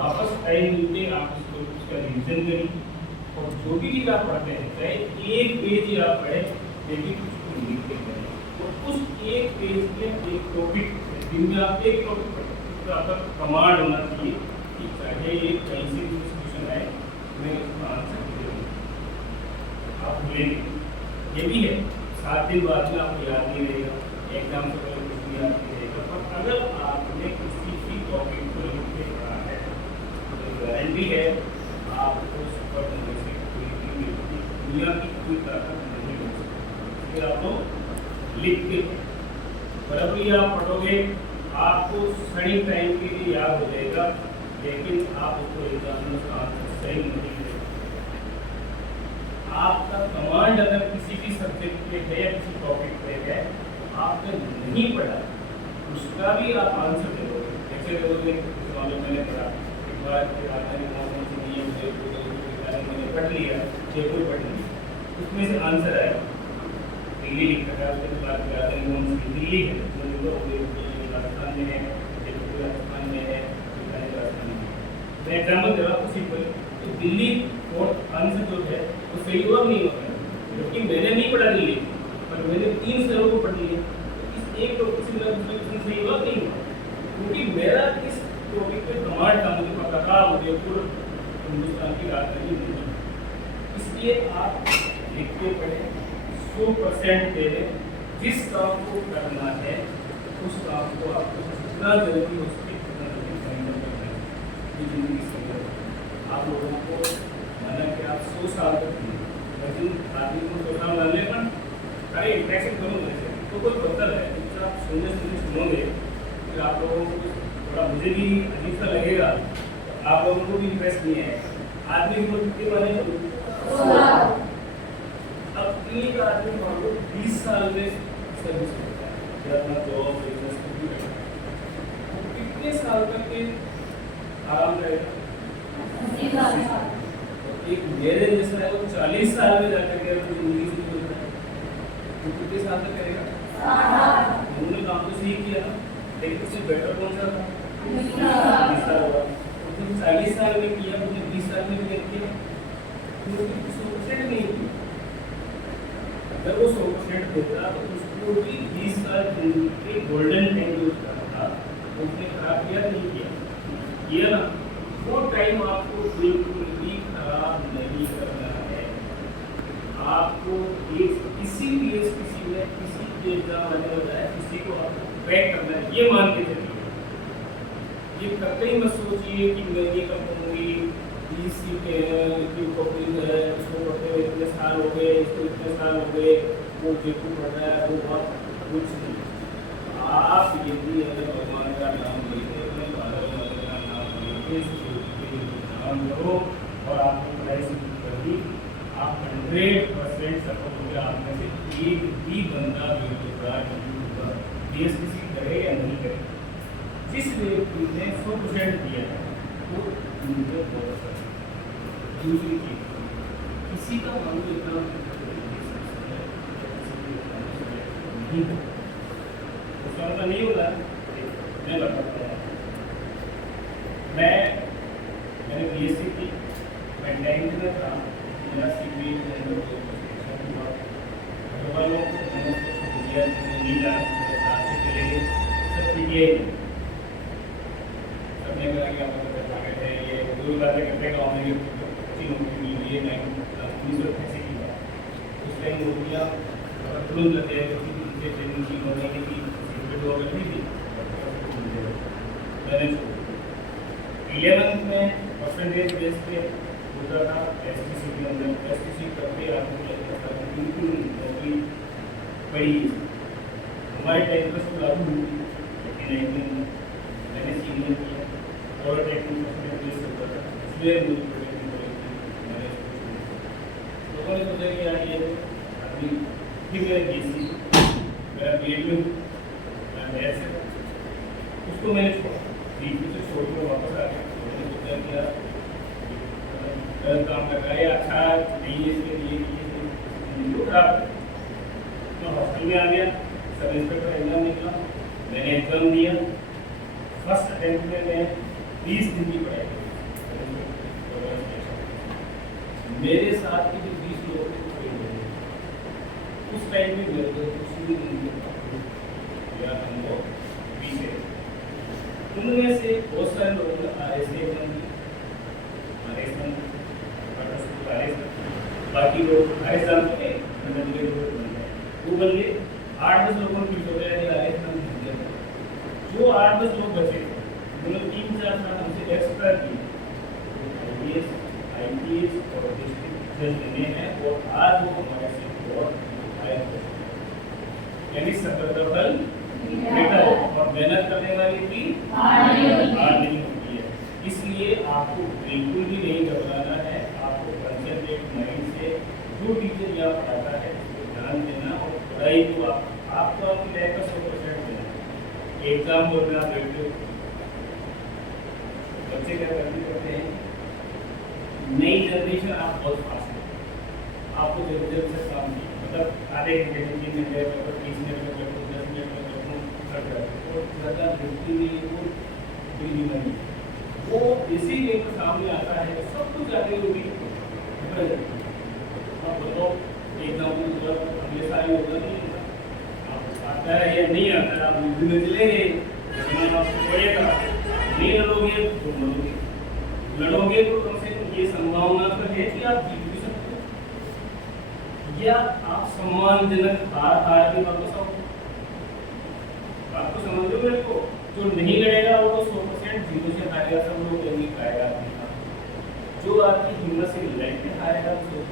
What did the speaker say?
वापस टाइम मिलते आप उसको उसका रिविजन करिए और जो भी चीज़ आप पढ़ते हैं चाहे एक पेज ही आप पढ़ें लेकिन उसको लिख के पढ़ें और उस एक पेज में एक टॉपिक दिन में आप एक टॉपिक पढ़ें तो आपका कमांड होना चाहिए कि चाहे एक कहीं से भी क्वेश्चन आए मैं उसका आंसर दे दूँ आप भूलेंगे ये भी है 7 दिन बाद में आपको याद नहीं रहेगा एग्जाम से पहले कुछ भी याद नहीं रहेगा पर अगर आपने किसी भी टॉपिक को लिख के पढ़ा है तो गारंटी है आपको सुपर होने से कोई भी दुनिया की कोई ताकत नहीं हो सकती फिर आप लोग लिख के बराबर ही आप पढ़ोगे आपको सही टाइम के लिए याद हो जाएगा लेकिन आप उसको एग्जाम में उसका आंसर सही नहीं दे आपका कमांड अगर किसी भी सब्जेक्ट पे है या किसी टॉपिक पे है आपने नहीं पढ़ा उसका भी आप आंसर दे दोगे जैसे दोगे मैंने पढ़ा एक बार फिर मैंने पढ़ लिया जयपुर पढ़ ली उसमें से आंसर आया दिल्ली लिखा था उसके बाद दिल्ली है राजस्थान में है जयपुर राजस्थान में है राजस्थान में मैं एग्जाम्पल दे रहा हूँ सिंपल तो दिल्ली और आंसर जो है वो सही हुआ नहीं होता क्योंकि मैंने नहीं पढ़ा दिल्ली पर मैंने 3 शहरों को पढ़ लिया तो इस एक टॉपिक से मेरा दूसरा क्वेश्चन सही हुआ नहीं हुआ क्योंकि मेरा इस टॉपिक पे कमांड था मुझे पता था उदयपुर हिंदुस्तान की राजधानी नहीं इसलिए आप लिख के पढ़ें 100% दे दें जिस काम को करना है उस काम को आपको जितना जल्दी हो सके उतना जल्दी फाइनल करना है ये जिंदगी सही है आप लोगों को माना कि आप 100 साल तक लेकिन आदमी को 100 साल मान ले पर अरे इंटरेक्शन करो वैसे तो कोई पत्थर है जितना आप सुनोगे फिर आप लोगों को थोड़ा मुझे भी अजीब सा लगेगा आप लोगों को भी इंटरेस्ट नहीं है आदमी को कितने माने अब एक आदमी मान लो 20 साल में सर्विस करता है या अपना जॉब बिजनेस कुछ भी करता है तो कितने साल तक के आराम रहेगा एक मेरे जैसा है वो 40 साल में जाकर के अपनी जिंदगी से जुड़ता है वो कितने साल तक करेगा उन्होंने काम तो सही किया लेकिन उससे बेटर कौन सा था 20 साल हुआ तो 40 साल में किया मुझे 20 साल में भी किया तो 100% नहीं किया अगर वो 100% देता तो उसको भी 20 साल जिंदगी के गोल्डन टाइम यूज करना था उसने खराब किया नहीं किया ना वो टाइम आपको बिल्कुल भी खराब नहीं करना है आपको किसी भी किसी ने किसी के एग्जाम आने वाला है किसी को आपको क्रैक करना है ये मान के चलिए ये करते ही मत सोचिए कि मैं ये कर पाऊंगी इसी के कॉपी है इसको पढ़ते हुए इतने साल हो गए इसको इतने साल हो गए वो जयपुर पढ़ रहा है वो बहुत कुछ नहीं आप यदि अगर भगवान का नाम लेते हैं भारत का नाम लेते नाम लो और आपको पढ़ाई से कर दी आप 100% सफल हो गया आप में से एक भी बंदा बेरोजगार नहीं होगा देश किसी करे या नहीं करे जिस व्यक्ति ने 100% दिया है वो मुझे बहुत दूसरी चीज किसी का मान लो इतना नहीं हो उसका मतलब नहीं होगा मैं बताता हूँ मैंने BSc की मैं 9th में था मेरा CBA नहीं जाना साथ से चले गए सब PTI सबने कहा कि आपका टारगेट है ये दो बातें करते गाँव में अच्छी नौकरी मिल रही है 1988 की बात उस टाइम नौकरियाँ तुरंत लग गए उनसे ट्रेनिंग की होने की थी हुआ करती थी मैंने 11th में परसेंटेज बेस पे होता था STC के अंदर STC करके आपको बिल्कुल नौकरी बड़ी हमारे टाइम पर स्कूल लागू हुई लेकिन मैंने सीनियर किया और टेक्निकल बेस होता था इसलिए लोगों ने सोचा कि यार ये अभी फिर मेरा BSc मेरा BEd में ऐसे उसको मैंने छोड़ा बीच में से छोड़ कर वापस आ गया मैंने सोचा कि यार गलत काम कर रहा है अच्छा नहीं है इसके लिए खराब तो हॉस्टल में आ गया सब इंस्पेक्टर एग्जाम निकला मैंने एग्जाम दिया फर्स्ट अटेम्प्ट में मैं 20 दिन की पढ़ाई मेरे साथ के जो 20 लोग थे उस टाइम में मेरे को कुछ भी नहीं मिला या हम लोग पीछे उनमें से बहुत सारे लोगों ने बाकी लोग राजस्थान के वो बन गए 8-10 लोगों की राजस्थान बन गए जो 8-10 लोग बचे उन्होंने 3-4 साल हमसे एक्स्ट्रा किए IPS और डिस्ट्रिक्ट जज बने हैं और आज वो हमारे से बहुत आए हैं यानी सफर का फल बेटा है और मेहनत करने वाली भी हार नहीं होती है। इसलिए आपको बिल्कुल भी नहीं घबराना है, आपको कंसंट्रेट माइंड से जो टीचर यहाँ पढ़ाता है उसको ध्यान देना और पढ़ाई को आपको आपकी लाइफ का 100% देना। एग्जाम बोल में आप बैठते हो बच्चे क्या करते हैं नई जनरेशन आप बहुत फास्ट है आपको जल्दी जल्दी से काम किया मतलब आधे घंटे में 3 घंटे में 30 मिनट में 10 मिनट में तो ज़्यादा व्यक्ति में वो बिल्कुल नहीं वो इसी लेकर सामने आता है सब कुछ आगे होगी अब बताओ एग्जाम्पल अगले साल होगा नहीं आता है या नहीं आता है आप में चले गए आपको पड़ेगा नहीं लड़ोगे तो लड़ोगे तो कम से कम ये संभावना तो है कि आप जीत भी सकते हो या आप सम्मानजनक हार के वापस आओ। आपको समझ लो मेरे को जो नहीं लड़ेगा वो तो 100% जीरो से हारेगा सब लोग नहीं पाएगा जो आपकी हिम्मत से लड़के हारेगा तो